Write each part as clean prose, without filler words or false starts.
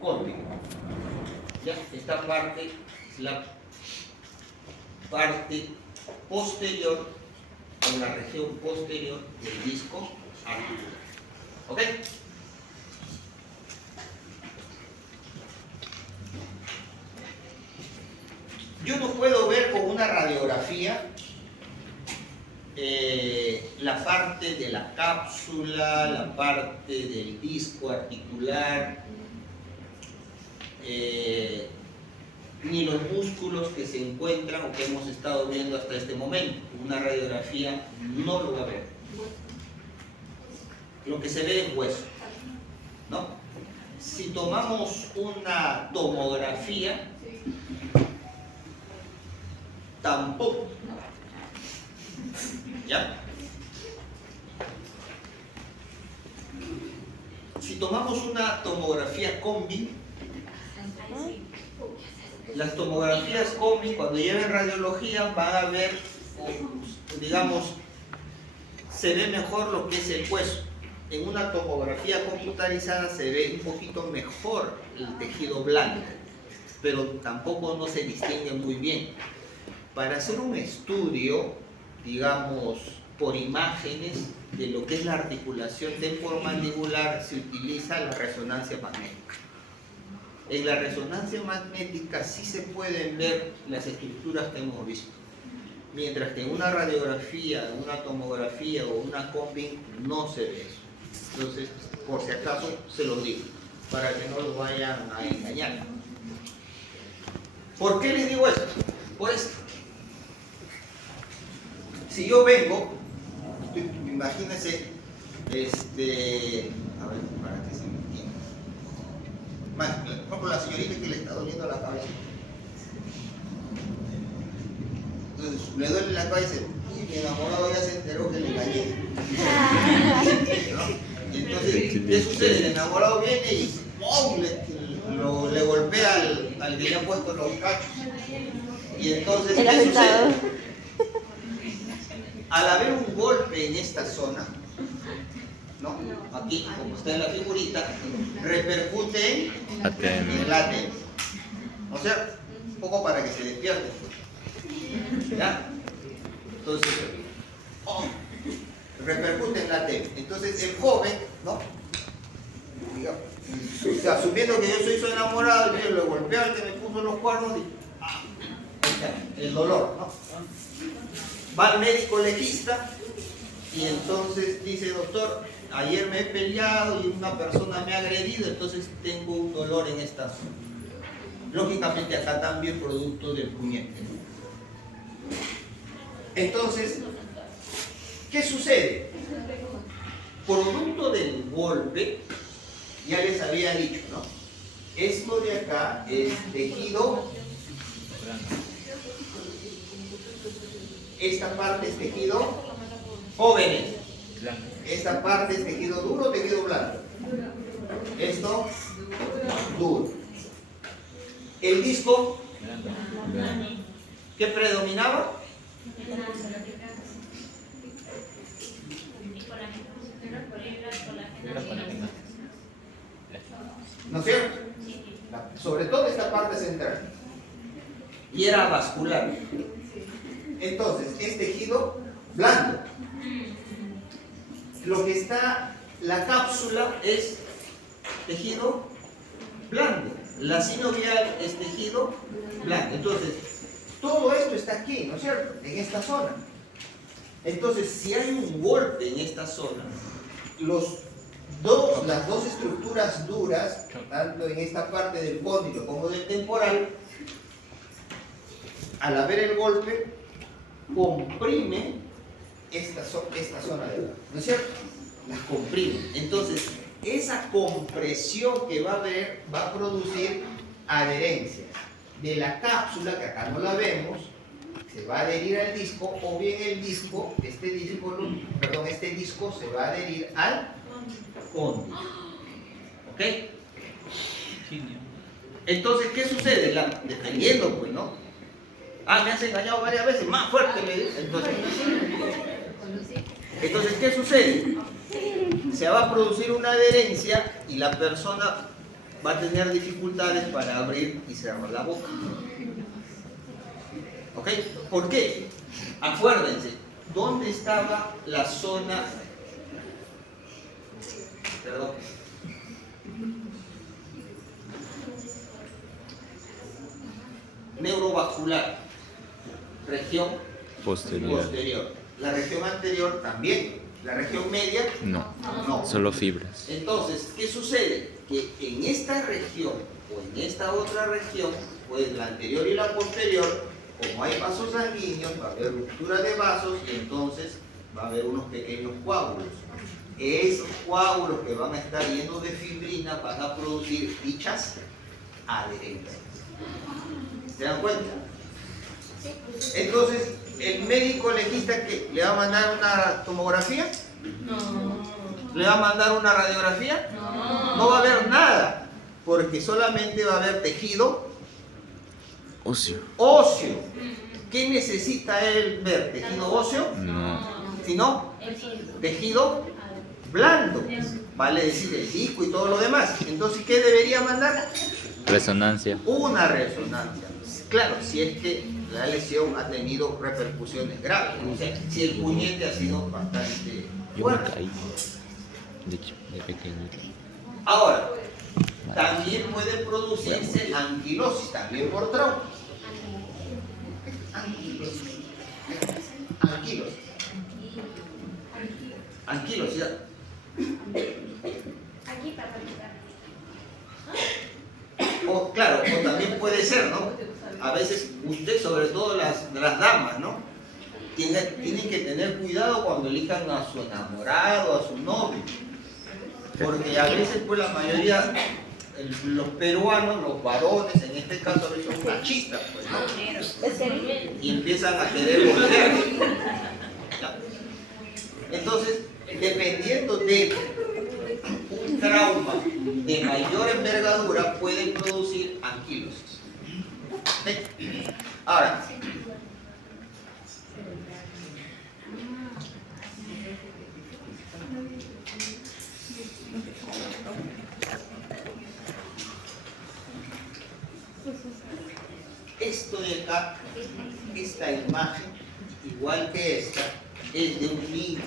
cóndilo. ¿Ya? Esta parte es la parte posterior o la región posterior del disco articular. ¿Ok? Yo no puedo ver con una radiografía la parte de la cápsula, la parte del disco articular, ni los músculos que se encuentran o que hemos estado viendo hasta este momento. Una radiografía no lo va a ver. Lo que se ve es hueso, ¿no? Si tomamos una tomografía, tampoco. ¿Ya? Si tomamos una tomografía combi, las tomografías combi, cuando lleven radiología, van a ver, digamos, se ve mejor lo que es el hueso. En una tomografía computarizada se ve un poquito mejor el tejido blanco, pero tampoco no se distingue muy bien. Para hacer un estudio, digamos, por imágenes de lo que es la articulación temporomandibular, se utiliza la resonancia magnética. En la resonancia magnética sí se pueden ver las estructuras que hemos visto, mientras que en una radiografía, una tomografía o una combi no se ve eso. Entonces, por si acaso, se los digo, para que no los vayan a engañar. ¿Por qué les digo esto? Pues, si yo vengo, imagínense, a ver, para que se me entienda. Por ejemplo, la señorita que le está doliendo la cabeza. Entonces, le duele la cabeza y mi enamorado ya se enteró que le engañé. ¿No? Y entonces, ¿qué sucede? El enamorado viene y ¡pum! Le golpea al que le ha puesto los cachos. Y entonces, ¿qué sucede? Al haber un golpe en esta zona, ¿no? Aquí, como está en la figurita, repercute en la ATM. O sea, un poco para que se despierte. ¿Ya? Entonces, repercute en la ATM. Entonces, el joven, ¿no? Digamos, o sea, asumiendo que yo soy su enamorado, yo lo golpeo al que me puso los cuernos y el dolor, ¿no? Va al médico legista y entonces dice: doctor, ayer me he peleado y una persona me ha agredido, entonces tengo un dolor en esta zona. Lógicamente acá también producto del puñete. Entonces, ¿qué sucede? Producto del golpe, ya les había dicho, ¿no? Esto de acá es tejido. Esta parte es tejido jóvenes. Esta parte es tejido duro o tejido blando. Esto duro. El disco, ¿qué predominaba? ¿No es cierto? Sobre todo esta parte central. Y era vascular. Entonces, es tejido blando. Lo que está, la cápsula es tejido blando. La sinovial es tejido blando. Entonces, todo esto está aquí, ¿no es cierto? En esta zona. Entonces, si hay un golpe en esta zona, las dos estructuras duras, tanto en esta parte del cóndilo como del temporal, al haber el golpe, comprime esta zona de acá, ¿no es cierto? Las comprime. Entonces, esa compresión que va a haber va a producir adherencia de la cápsula, que acá no la vemos, se va a adherir al disco, o bien el disco, este disco se va a adherir al cóndilo. ¿Ok? Entonces, ¿qué sucede? Dependiendo, pues, ¿no? Me has engañado varias veces, más fuerte me dice. Entonces, ¿qué sucede? Se va a producir una adherencia y la persona va a tener dificultades para abrir y cerrar la boca. ¿Ok? ¿Por qué? Acuérdense, ¿dónde estaba la zona? Perdón. Neurovascular, región posterior. La región anterior también. La región media, no, no. Solo fibras. Entonces, ¿qué sucede? Que en esta región o en esta otra región, pues la anterior y la posterior, como hay vasos sanguíneos, va a haber ruptura de vasos y entonces va a haber unos pequeños coágulos. Esos coágulos que van a estar llenos de fibrina van a producir dichas adherencias. ¿Se dan cuenta? Entonces, ¿el médico legista que le va a mandar una tomografía? No. ¿Le va a mandar una radiografía? No va a haber nada, porque solamente va a haber tejido Óseo. óseo. ¿Qué necesita él ver? ¿Tejido óseo? No. Sino tejido blando, vale decir el disco y todo lo demás. Entonces, ¿qué debería mandar? Resonancia. Una resonancia. Claro, si es que la lesión ha tenido repercusiones graves, o sea, si el puñete ha sido bastante Yo me fuerte. caí. De pequeñito. Ahora, también puede producirse anquilosis, también por trauma. Anquilosis. Anquilosis. O claro, o también puede ser, ¿no? A veces usted, sobre todo las damas, ¿no? Tienen que tener cuidado cuando elijan a su enamorado, a su novio. Porque a veces, pues la mayoría, los peruanos, los varones, en este caso, a veces son machistas, pues, ¿no? Y empiezan a querer voltear. Entonces, dependiendo de un trauma de mayor envergadura, pueden producir anquilosis. ¿Sí? Ahora, esto de acá, esta imagen, igual que esta, es de un niño.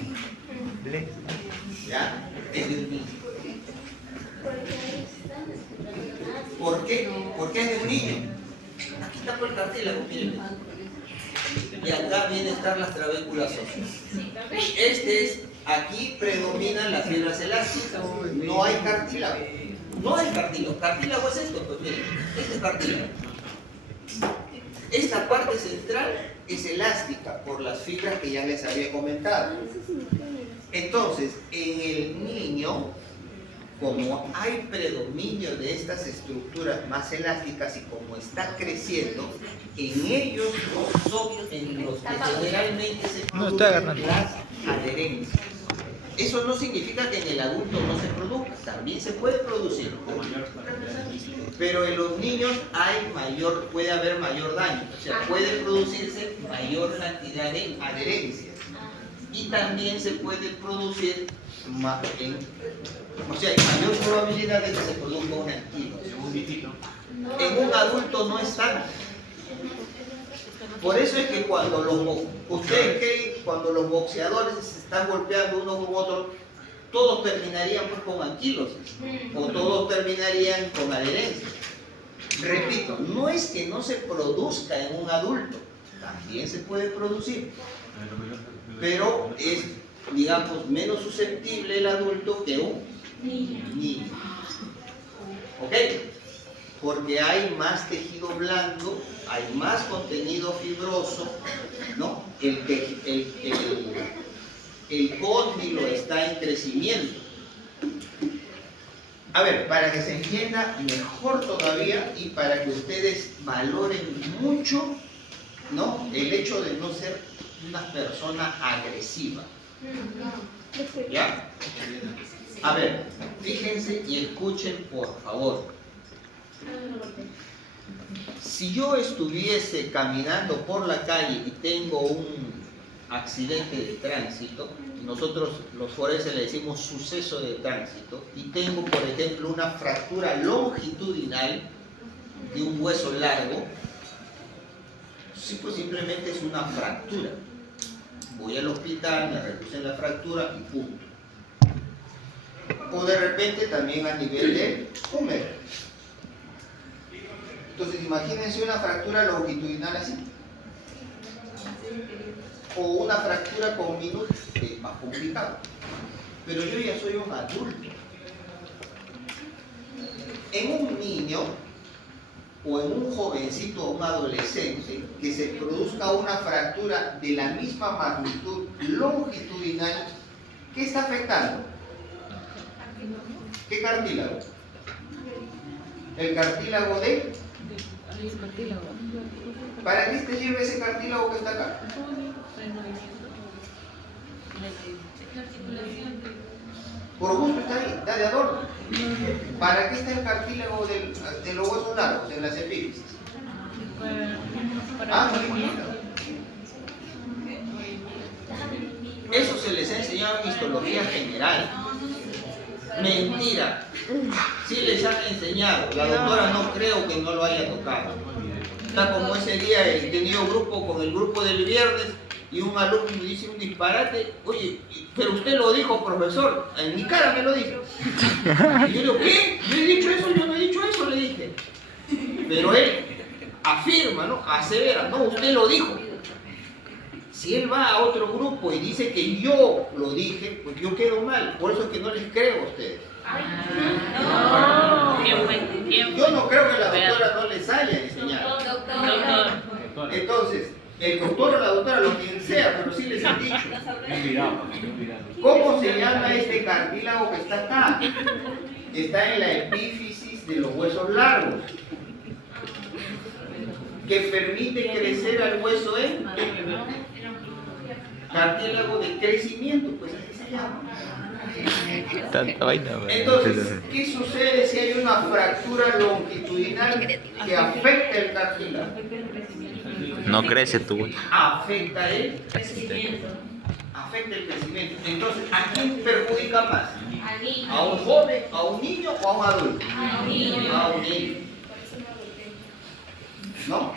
¿Ya? Es de un niño. ¿Por qué? Porque es de un niño. Aquí está por el cartílago, miren. Y acá vienen a estar las trabéculas óseas. Aquí predominan las fibras elásticas. No hay cartílago. No hay cartílago. Cartílago es esto, pues miren. Este es cartílago. Esta parte central es elástica por las fibras que ya les había comentado. Entonces, en el niño, como hay predominio de estas estructuras más elásticas y como está creciendo, en ellos no son en los que generalmente se producen las adherencias. Eso no significa que en el adulto no se produzca, también se puede producir. Pero en los niños puede haber mayor daño, o sea, puede producirse mayor cantidad de adherencias. Y también se puede producir o sea, hay mayor probabilidad de que se produzca una anquilosis. En un adulto no es tanto. Por eso es que ustedes creen, cuando los boxeadores se están golpeando uno con otro, todos terminarían pues con anquilosis o todos terminarían con adherencia. Repito, no es que no se produzca en un adulto, también se puede producir, pero es, digamos, menos susceptible el adulto que un niño. ¿Ok? Porque hay más tejido blando, hay más contenido fibroso, ¿no? El cóndilo está en crecimiento. A ver, para que se entienda mejor todavía y para que ustedes valoren mucho, ¿no? El hecho de no ser una persona agresiva. ¿Ya? A ver, fíjense y escuchen por favor. Si yo estuviese caminando por la calle y tengo un accidente de tránsito, nosotros los forenses le decimos suceso de tránsito, y tengo, por ejemplo, una fractura longitudinal de un hueso largo, sí, pues simplemente es una fractura. Voy al hospital, me reducen la fractura y punto. O de repente también a nivel de húmero. Entonces imagínense una fractura longitudinal así. O una fractura con minutos, es más complicado. Pero yo ya soy un adulto. En un niño o en un jovencito o un adolescente que se produzca una fractura de la misma magnitud longitudinal, ¿qué está afectando? ¿Qué cartílago? El cartílago de... ¿Para qué te sirve ese cartílago que está acá? Por gusto está ahí, está de adorno. ¿Para qué está el cartílago de los huesos largos en las epífisis? Eso se les ha enseñado en histología general. Mentira. Sí les han enseñado. La doctora no creo que no lo haya tocado. Está como ese día he tenido grupo con el grupo del viernes y un alumno me dice un disparate. Oye, pero usted lo dijo, profesor. En mi cara me lo dijo. Y yo digo, ¿qué? ¿Yo he dicho eso? Yo no he dicho eso, le dije. Pero él afirma, ¿no? Asevera, no, usted lo dijo. Si él va a otro grupo y dice que yo lo dije, pues yo quedo mal. Por eso es que no les creo a ustedes. Yo no creo que la doctora no les haya enseñado. Entonces, el doctor o la doctora, lo quien sea, pero sí les han dicho. ¿Cómo se llama este cartílago que está acá? Está en la epífisis de los huesos largos, que permite crecer al hueso en cartílago de crecimiento, pues así se llama. Tanta vaina, Entonces, ¿qué sucede si hay una fractura longitudinal que afecta el cartílago? No crece tu hueso. Afecta el crecimiento. Afecta el crecimiento. Entonces, ¿a quién perjudica más? ¿A un joven, a un niño o a un adulto? A un niño. ¿No?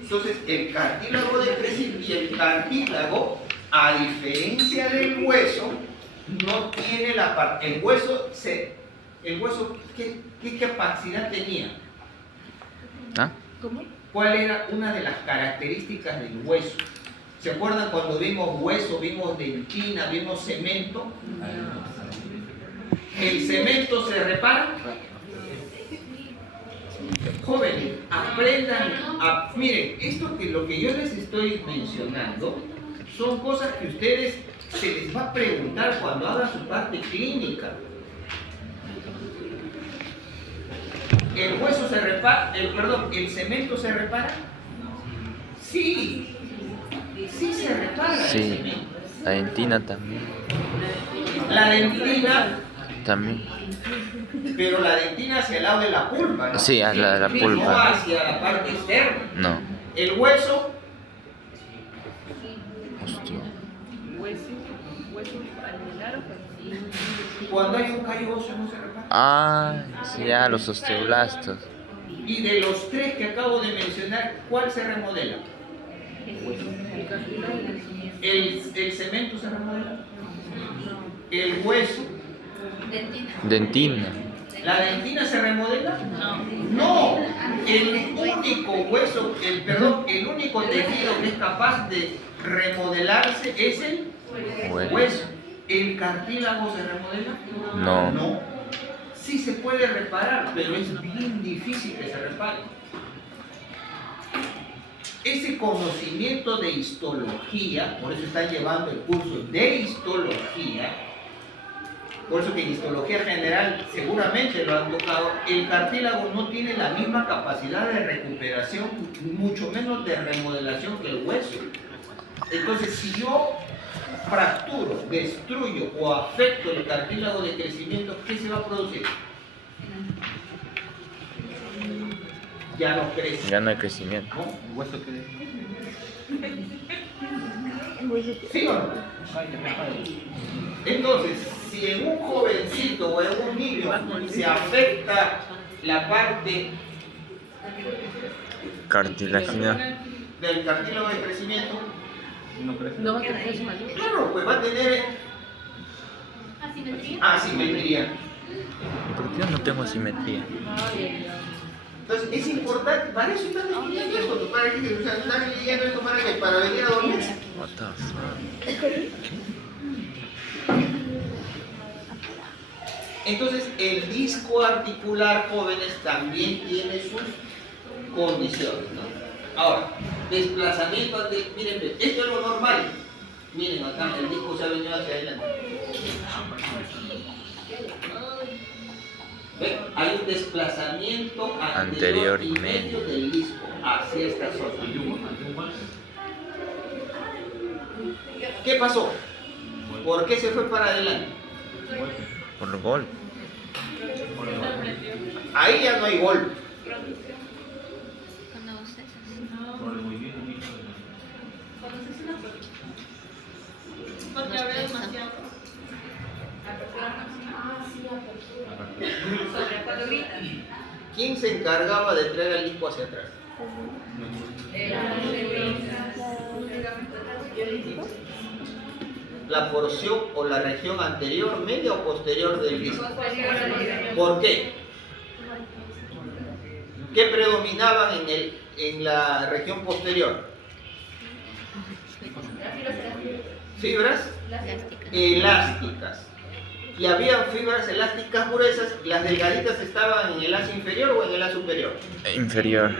Entonces, el cartílago de crecimiento y el cartílago, a diferencia del hueso, no tiene la parte. El hueso, ¿qué capacidad tenía? ¿Ah? ¿Cómo? ¿Cuál era una de las características del hueso? ¿Se acuerdan cuando vimos hueso, vimos dentina, vimos cemento? ¿El cemento se repara? Jóvenes, aprendan miren, lo que yo les estoy mencionando son cosas que ustedes se les va a preguntar cuando hagan su parte clínica. ¿El hueso se repara? ¿El cemento se repara? Sí, sí se repara el Sí, cemento. la dentina también. La dentina, También. pero la dentina hacia el lado de la pulpa, ¿no? Sí, a la No pulpa. hacia la parte externa. No. El hueso, Hostia. Hueso alveolar o cuando hay un callo óseo no se repara. Ah, sí, ya, los osteoblastos. Y de los tres que acabo de mencionar, ¿cuál se remodela? ¿El cemento se remodela? ¿El hueso? Dentina. ¿La dentina se remodela? No. El único hueso, el único tejido que es capaz de remodelarse es el hueso. ¿El cartílago se remodela? No. No. Sí se puede reparar, pero es bien difícil que se repare. Ese conocimiento de histología, por eso están llevando el curso de histología, por eso que en histología general seguramente lo han tocado, el cartílago no tiene la misma capacidad de recuperación, mucho menos de remodelación que el hueso. Entonces, si yo fracturo, destruyo o afecto el cartílago de crecimiento, ¿qué se va a producir? Ya no crece. Ya no hay crecimiento. ¿No? ¿El hueso qué? ¿Sí o no? Entonces, si en un jovencito o en un niño se afecta la parte Cartilagina. del cartílago de crecimiento, No va a tener eso mal. claro, pues va a tener asimetría. ¿Por qué yo no tengo simetría? Entonces es importante, para eso están estudiando esto, para que, o sea, están leyendo esto para venir a dormir. What the fuck? Entonces el disco articular, jóvenes, también tiene sus condiciones, ¿no? Ahora, desplazamiento ante, miren, esto es lo normal. Miren acá, el disco se ha venido hacia adelante. ¿Ven? Hay un desplazamiento anterior y medio del disco hacia esta zona. ¿Qué pasó? ¿Por qué se fue para adelante? Por gol. Ahí ya no hay golpe. Porque abre demasiado. ¿Quién se encargaba de traer el disco hacia atrás? La porción o la región anterior, media o posterior del disco. ¿Por qué? ¿Qué predominaban en la región posterior? Fibras elásticas. Y había fibras elásticas gruesas, las delgaditas estaban en el as inferior o en el as superior. Inferior.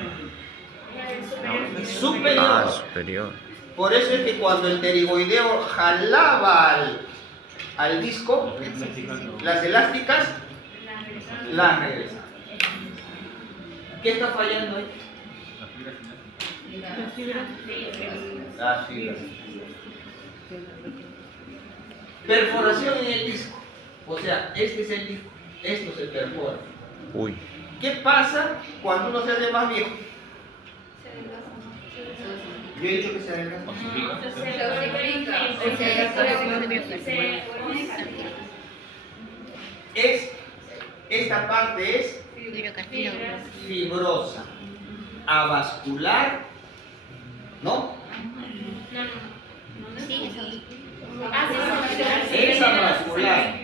Superior. Ah, superior. Por eso es que cuando el pterigoideo jalaba al disco, las elásticas las regresaban. ¿Qué está fallando ahí? Las fibras. Perforación en el disco. O sea, este es el disco, esto se perfora. Uy. ¿Qué pasa cuando uno se hace más viejo? Yo he dicho que se adelgaza. Esta parte es fibrosa, avascular, ¿no? Es avascular,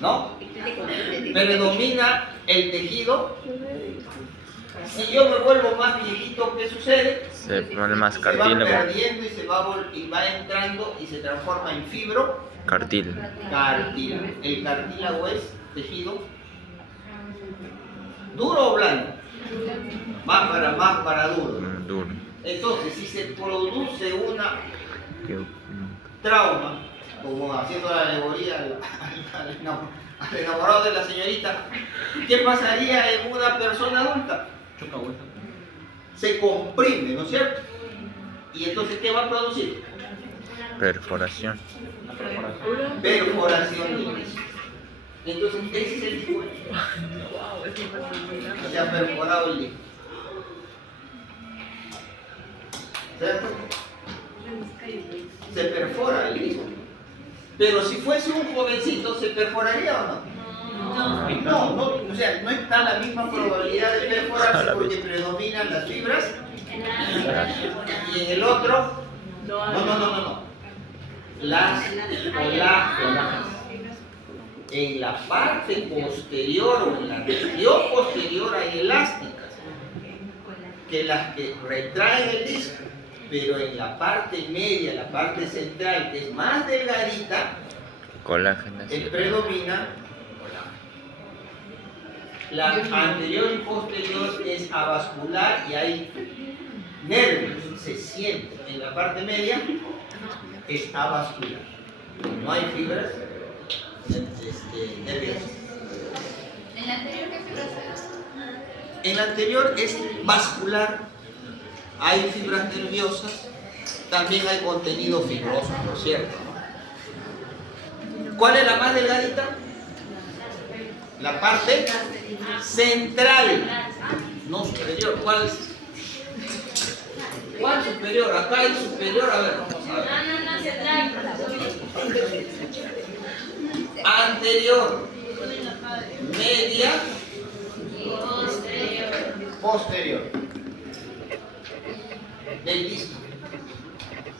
¿no? Predomina el tejido. Si yo me vuelvo más viejito, ¿qué sucede? Se pone más Se va cartílago. perdiendo y y va entrando y se transforma en fibro. Cartílago. Cartílago. El cartílago es tejido duro o blando. Más para duro. Duro. Entonces, si se produce una Qué- trauma, como haciendo la alegoría al enamorado de la señorita, ¿qué pasaría en una persona adulta? Se comprime, ¿no es cierto? Y entonces, ¿qué va a producir? Perforación. Perforación del disco. Entonces, ese es el disco. Se ha perforado el disco. ¿Cierto? Se perfora el disco. Pero si fuese un jovencito, ¿se perforaría o no? No, o sea, no está la misma probabilidad de perforarse porque predominan las fibras y en el otro, no. Las colágenas. En la parte posterior o en la región posterior hay elásticas, que las que retraen el disco, pero en la parte media, la parte central, que es más delgadita, Colágenas. predomina. La anterior y posterior es avascular y hay nervios, se siente. En la parte media es avascular. No hay fibras nerviosas. ¿En la anterior qué fibras eran? En la anterior es vascular, hay fibras nerviosas, también hay contenido fibroso, ¿no es cierto? ¿Cuál es la más delgadita? La parte central, no superior. ¿Cuál es? ¿Cuál superior? Acá hay superior, a ver, vamos a ver. No, hacia atrás. Anterior, media, posterior. Del disco.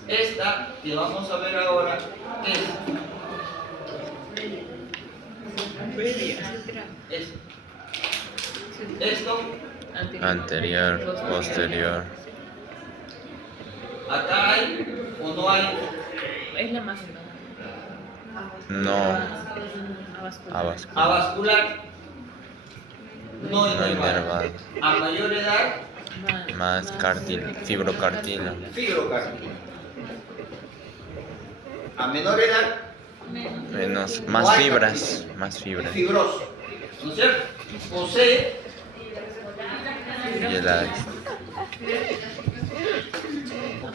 Esta que vamos a ver ahora es esto, Anterior, posterior. acá hay o no hay. Es la más No. avascular. Avascular. Avascular, no No inervado. inervado. A mayor edad, Más fibrocartílago. fibrocartílago. A menor edad, Menos. Más fibras. Más fibras. fibroso. ¿No es cierto? Posee Y la ¿ok?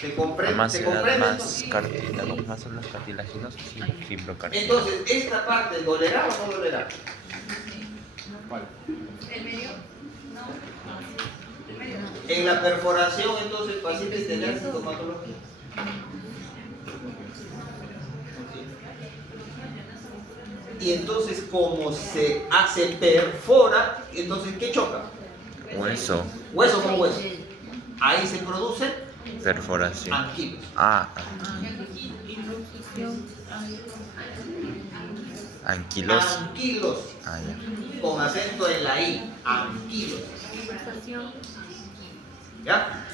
¿Te comprende? más ¿Te edad, comprende? más cartílago. Más son los cartilaginosos y fibrocartílago. Entonces, ¿esta parte dolerá o no dolerá? En la perforación, entonces, el paciente tendrá sintomatología. Y entonces, como se perfora, entonces, ¿qué choca? Hueso. Hueso con hueso. Ahí se producen Perforación. anquilos. Ah. Anquilosis. Anquilos. Ah, ya. Con acento en la I. Anquilos. ¿Ya?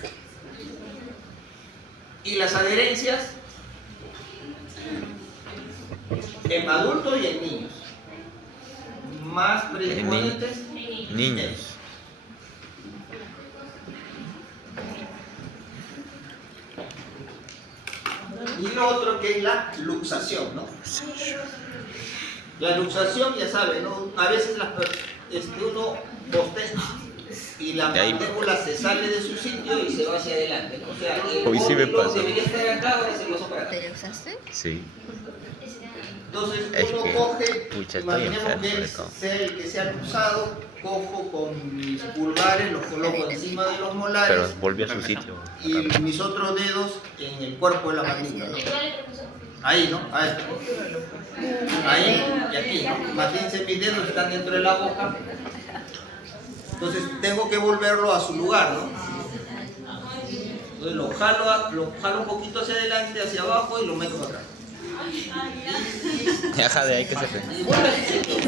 Y las adherencias en adultos y en niños. Más predisponentes. Niños. Y lo otro que es la luxación, ¿no? La luxación, ya saben, ¿no? A veces uno bosteza y la De ahí. mandíbula se sale de su sitio y se va hacia adelante, ¿no? O sea, el Hoy sí me cóndilo pasó. debería estar acá, ahora se pasó para acá. ¿Te lo usaste? Sí. Entonces Es uno que, coge, pucha, estoy imaginemos enfermo que de es todo. el que se ha luxado, cojo con mis pulgares, los coloco encima de los molares Pero volvió a su sitio. y mis otros dedos en el cuerpo de la mandíbula, ¿no? Ahí, ¿no? Ahí y aquí, ¿no? Imagínense, mis dedos están dentro de la boca. Entonces tengo que volverlo a su lugar, ¿no? Entonces lo jalo un poquito hacia adelante, hacia abajo y lo meto para atrás. Deja de ahí que se ve. Y vuelve a su sitio.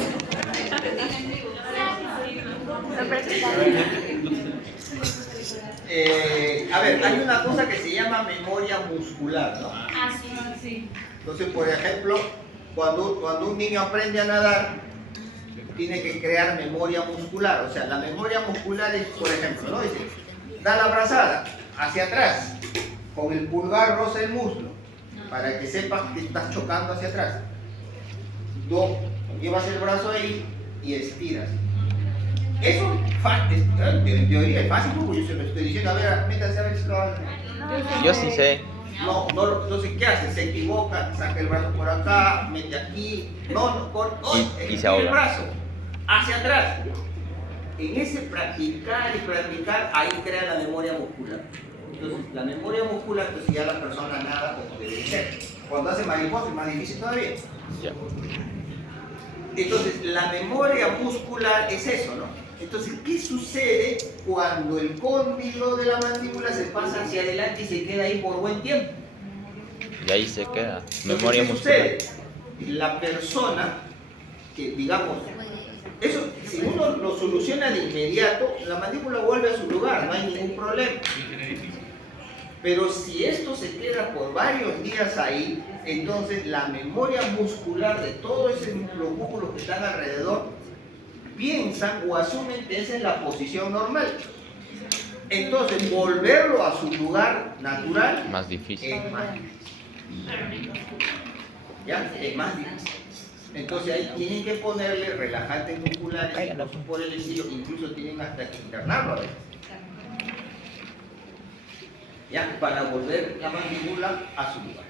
A ver, hay una cosa que se llama memoria muscular, ¿no? Entonces, por ejemplo, cuando un niño aprende a nadar, tiene que crear memoria muscular. O sea, la memoria muscular es, por ejemplo, ¿no? Dice, da la brazada hacia atrás, con el pulgar roza el muslo, para que sepas que estás chocando hacia atrás. Llevas el brazo ahí y estiras. Eso en teoría es fácil, porque yo se lo estoy diciendo. A ver, métanse a ver si lo hacen. Yo sí sé. No, entonces, ¿qué hace? Se equivoca, saca el brazo por acá, mete aquí, Y se ahoga. el brazo hacia atrás. En ese practicar y practicar, ahí crea la memoria muscular. Entonces, la memoria muscular, entonces ya la persona nada como debe ser. Cuando hace mariposa es más difícil todavía. Ya. Entonces, la memoria muscular es eso, ¿no? Entonces, ¿qué sucede cuando el cóndilo de la mandíbula se pasa hacia adelante y se queda ahí por buen tiempo? Y ahí se queda. Entonces, Memoria ¿qué muscular. sucede? La persona que, digamos, eso, si uno lo soluciona de inmediato, la mandíbula vuelve a su lugar, no hay ningún problema. Pero si esto se queda por varios días ahí, entonces la memoria muscular de todos los músculos que están alrededor piensan o asumen que esa es la posición normal. Entonces, volverlo a su lugar natural Más difícil. es más difícil. ¿Ya? Es más difícil. Entonces ahí tienen que ponerle relajantes musculares y cosas por el estilo, incluso tienen hasta que internarlo a veces. ¿Ya? Para volver la mandíbula a su lugar.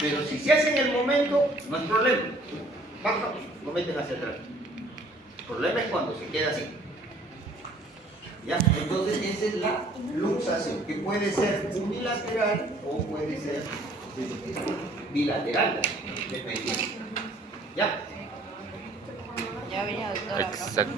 Pero si se hace en el momento, no hay problema. Baja, lo meten hacia atrás. El problema es cuando se queda así. ¿Ya? Entonces esa es la luxación, que puede ser unilateral o puede ser bilateral, dependiendo. ¿Ya? Ya venía doctora. Exacto.